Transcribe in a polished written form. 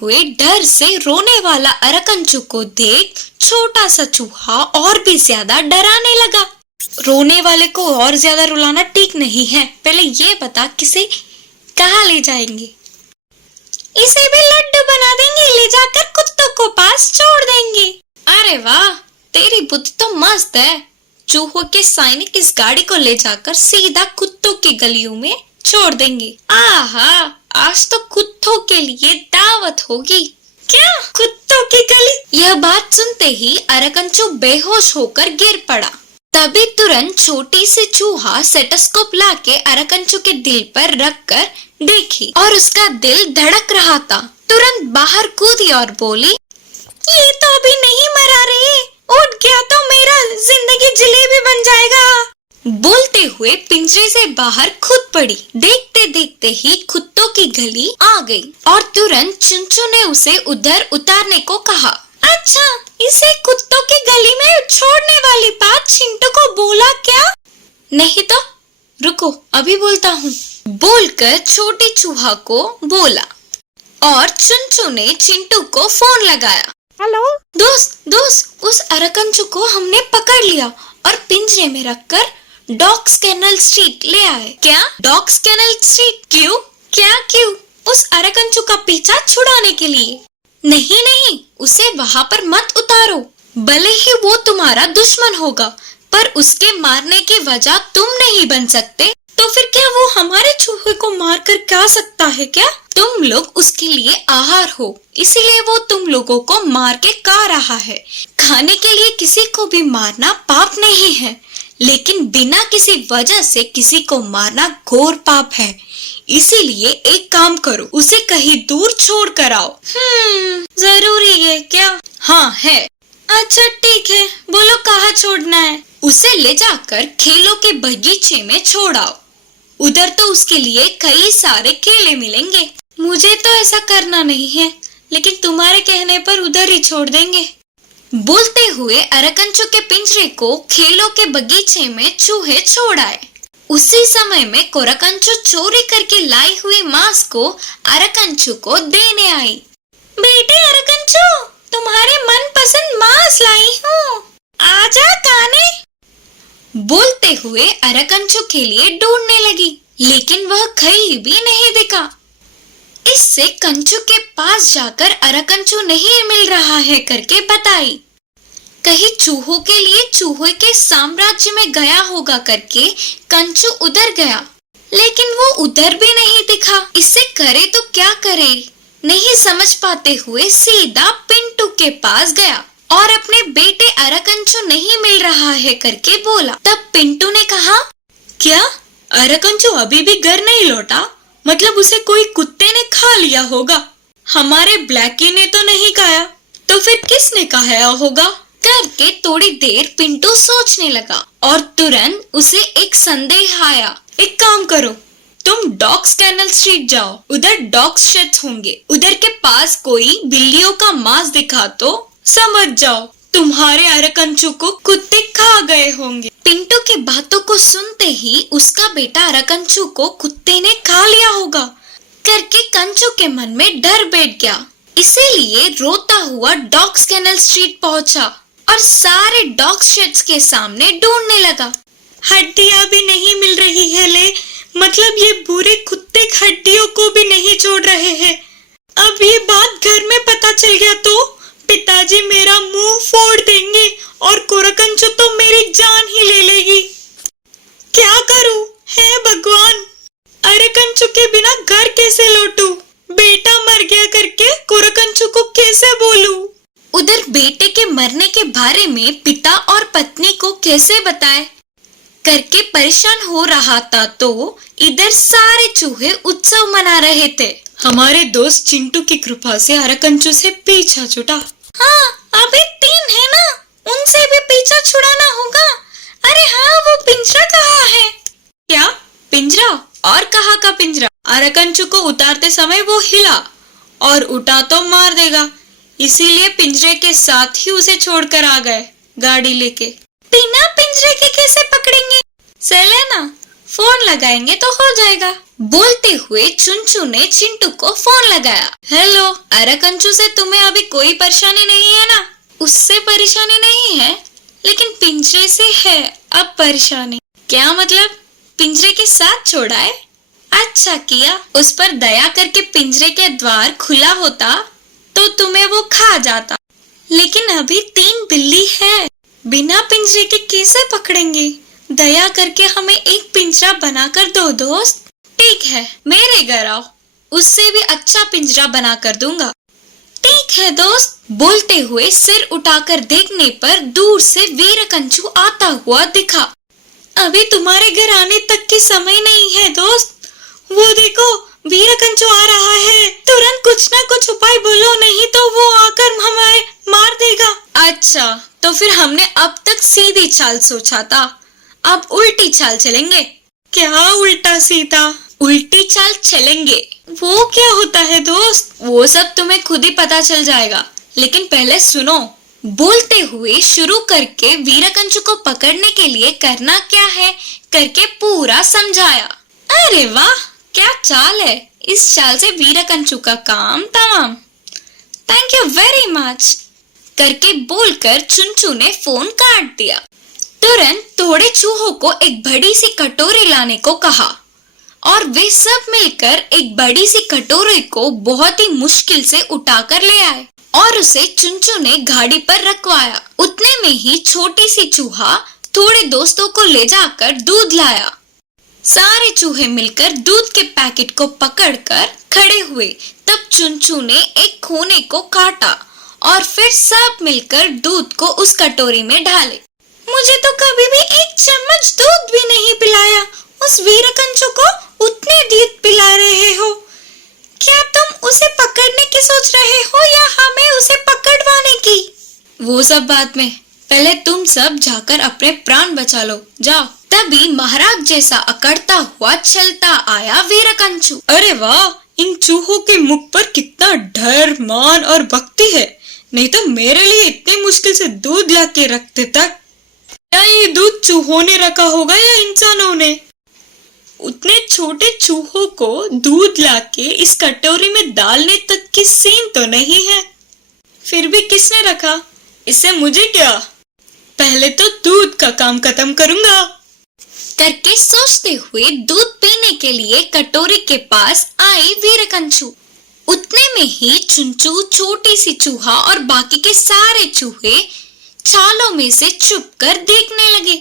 हुए डर से रोने वाला अरकंचू को देख छोटा सा चूहा और भी ज्यादा डराने लगा। रोने वाले को और ज्यादा रुलाना ठीक नहीं है। पहले ये बता किसे कहाँ ले जाएंगे? इसे भी लड्डू बना देंगे, ले जाकर कुत्तों को पास छोड़ देंगे। अरे वाह, तेरी बुद्धि तो मस्त है। चूहों के सैनिक इस गाड़ी को ले जाकर सीधा कुत्तों की गलियों में छोड़ देंगे। आहा, आज तो कुत्तों के लिए दावत होगी। क्या कुत्तों की गली? यह बात सुनते ही अरकंचू बेहोश होकर गिर पड़ा। तभी तुरंत छोटी सी चूहा स्टेथोस्कोप लाके अरकंचू के दिल पर रखकर देखी और उसका दिल धड़क रहा था। तुरंत बाहर कूदी और बोली, ये तो अभी नहीं मरा रे, उठ गया तो मेरा जिंदगी जलेबी बन जाएगा। बोलते हुए पिंजरे से बाहर कूद पड़ी। देखते देखते ही कुत्तों की गली आ गई और तुरंत चुनचू ने उसे उधर उतारने को कहा। अच्छा, इसे कुत्तों की गली में छोड़ने वाली बात चिंटू को बोला क्या? नहीं तो रुको, अभी बोलता हूँ। बोलकर छोटी चूहा को बोला और चुनचू ने चिंटू को फोन लगाया। हेलो दोस्त, उस अरकंचू को हमने पकड़ लिया और पिंजरे में रखकर डॉग्स कैनल स्ट्रीट ले आए। क्या डॉग्स कैनल स्ट्रीट? क्यों? उस अरकंचू का पीछा छुड़ाने के लिए। नहीं, उसे वहाँ पर मत उतारो। भले ही वो तुम्हारा दुश्मन होगा, पर उसके मारने की वजह तुम नहीं बन सकते। तो फिर क्या वो हमारे चूहे को मार कर खा सकता है क्या? तुम लोग उसके लिए आहार हो, इसीलिए वो तुम लोगों को मार के खा रहा है। खाने के लिए किसी को भी मारना पाप नहीं है, लेकिन बिना किसी वजह से किसी को मारना घोर पाप है। इसीलिए एक काम करो, उसे कहीं दूर छोड़ कर आओ। जरूरी है क्या? हाँ है। अच्छा ठीक है, बोलो कहाँ छोड़ना है? उसे ले जाकर खेलों के बगीचे में छोड़ आओ। उधर तो उसके लिए कई सारे केले मिलेंगे। मुझे तो ऐसा करना नहीं है, लेकिन तुम्हारे कहने पर उधर ही छोड़ देंगे। बोलते हुए अरकंचू के पिंजरे को खेलों के बगीचे में चूहे छोड़ आए। उसी समय में कोरकंचू चोरी करके लाई हुई मांस को अरकंचू को देने आई। बेटे अरकंचू, तुम्हारे मनपसंद मांस लाई हूँ, आजा खाने। बोलते हुए अरकंचू के लिए ढूंढने लगी, लेकिन वह कहीं भी नहीं दिखा। इससे कंचू के पास जाकर अरकंचू नहीं मिल रहा है करके बताई। कहीं चूहों के लिए चूहे के साम्राज्य में गया होगा करके कंचू उधर गया, लेकिन वो उधर भी नहीं दिखा। इससे करे तो क्या करे, नहीं समझ पाते हुए सीधा पिंटू के पास गया और अपने बेटे अरकंचू नहीं मिल रहा है करके बोला। तब पिंटू ने कहा, क्या अरकंचू अभी भी घर नहीं लौटा? मतलब उसे कोई कुत्ते ने खा लिया होगा। हमारे ब्लैकी ने तो नहीं खाया, तो फिर किसने खाया होगा करके थोड़ी देर पिंटू सोचने लगा और तुरंत उसे एक संदेह आया। एक काम करो, तुम डॉग्स कैनल स्ट्रीट जाओ, उधर डॉग्स शेड्स होंगे, उधर के पास कोई बिल्लियों का मांस दिखा तो समझ जाओ तुम्हारे अरकंचू को कुत्ते खा गए होंगे। पिंटू की बातों को सुनते ही उसका बेटा अरकंचू को कुत्ते ने खा लिया होगा करके कंचू के मन में डर बैठ गया। इसीलिए रोता हुआ डॉग्स कैनल स्ट्रीट पहुंचा और सारे डॉग शेड्स के सामने ढूंढने लगा। हड्डियां भी नहीं मिल रही है ले, मतलब ये बुरे कुत्ते हड्डियों को भी नहीं छोड़ रहे हैं। अब ये बात घर में पता चल गया तो पिताजी मेरा मुंह फोड़ देंगे और कोरकंचू तो मेरी जान ही ले लेगी। क्या करूं? हे भगवान, अरकंचू के बिना घर कैसे लौटूं? बेटा मर गया करके कोरकंचू को कैसे बोलूं? उधर बेटे के मरने के बारे में पिता और पत्नी को कैसे बताए करके परेशान हो रहा था तो इधर सारे चूहे उत्सव मना रहे थे। हमारे दोस्त चिंटू की कृपा से अरकंचू से पीछा छूटा। हाँ, अभी 3 है ना, उनसे भी पीछा छुड़ाना होगा। अरे हाँ, वो पिंजरा कहाँ है? क्या पिंजरा? और कहाँ का पिंजरा? अरकंचू को उतारते समय वो हिला और उठा तो मार देगा, इसीलिए पिंजरे के साथ ही उसे छोड़कर आ गए गाड़ी लेके। बिना पिंजरे के कैसे पकड़ेंगे? सेलेना, फोन लगाएंगे तो हो जाएगा। बोलते हुए चुनचू ने चिंटू को फोन लगाया। हेलो, अरकंचू से तुम्हें अभी कोई परेशानी नहीं है ना? उससे परेशानी नहीं है, लेकिन पिंजरे से है अब परेशानी। क्या मतलब? पिंजरे के साथ छोड़ा है? अच्छा किया, उस पर दया करके पिंजरे के द्वार खुला होता तो तुम्हें वो खा जाता। लेकिन अभी 3 बिल्ली है, बिना पिंजरे के कैसे पकड़ेंगे? दया करके हमें एक पिंजरा बनाकर दो दोस्त। ठीक है, मेरे घर आओ, उससे भी अच्छा पिंजरा बना कर दूंगा। ठीक है दोस्त। बोलते हुए सिर उठाकर देखने पर दूर से वीरकंचू आता हुआ दिखा। अभी तुम्हारे घर आने तक की समय नहीं है दोस्त, वो देखो वीरकंचू आ रहा है। तुरंत कुछ ना कुछ उपाय बोलो, नहीं तो वो आकर हमें मार देगा। अच्छा, तो फिर हमने अब तक सीधी चाल सोचा था, अब उल्टी चाल चलेंगे। क्या उल्टा सीधा? उल्टी चाल चलेंगे। वो क्या होता है दोस्त? वो सब तुम्हें खुद ही पता चल जाएगा, लेकिन पहले सुनो। बोलते हुए शुरू करके वीरकंचू को पकड़ने के लिए करना क्या है करके पूरा समझाया। अरे वाह, क्या चाल है! इस चाल से वीरकंचू का काम तमाम। थैंक यू वेरी मच करके बोलकर चुनचू ने फोन काट दिया। तुरंत थोड़े चूहों को एक बड़ी सी कटोरी लाने को कहा और वे सब मिलकर एक बड़ी सी कटोरी को बहुत ही मुश्किल से उठाकर ले आए और उसे चुनचू ने गाड़ी पर रखवाया। उतने में ही छोटी सी चूहा थोड़े दोस्तों को ले जाकर दूध लाया। सारे चूहे मिलकर दूध के पैकेट को पकड़कर खड़े हुए। तब चुनचू ने एक कोने को काटा और फिर सब मिलकर दूध को उस कटोरी में डाले। मुझे तो कभी भी एक चम्मच दूध भी नहीं पिलाया, उस वीरकंचू को उतने दूध पिला रहे हो। क्या तुम उसे पकड़ने की सोच रहे हो या हमें उसे पकड़वाने की? वो सब बाद में, पहले तुम सब जाकर अपने प्राण बचा लो, जाओ। तभी महाराज जैसा अकड़ता हुआ चलता आया वीरकंचू। अरे वाह, इन चूहों के मुख पर कितना डर, मान और भक्ति है। नहीं तो मेरे लिए इतनी मुश्किल से दूध ला के रखते तक। क्या ये दूध चूहों ने रखा होगा या इंसानों ने? उतने छोटे चूहों को दूध लाके इस कटोरी में डालने तक की सीन तो नहीं है। फिर भी किसने रखा? इससे मुझे क्या? पहले तो दूध का काम खत्म करूंगा करके सोचते हुए दूध पीने के लिए कटोरी के पास आए वीरकंचू। उतने में ही चुनचू, छोटी सी चूहा और बाकी के सारे चूहे चालों में से छुपकर देखने लगे।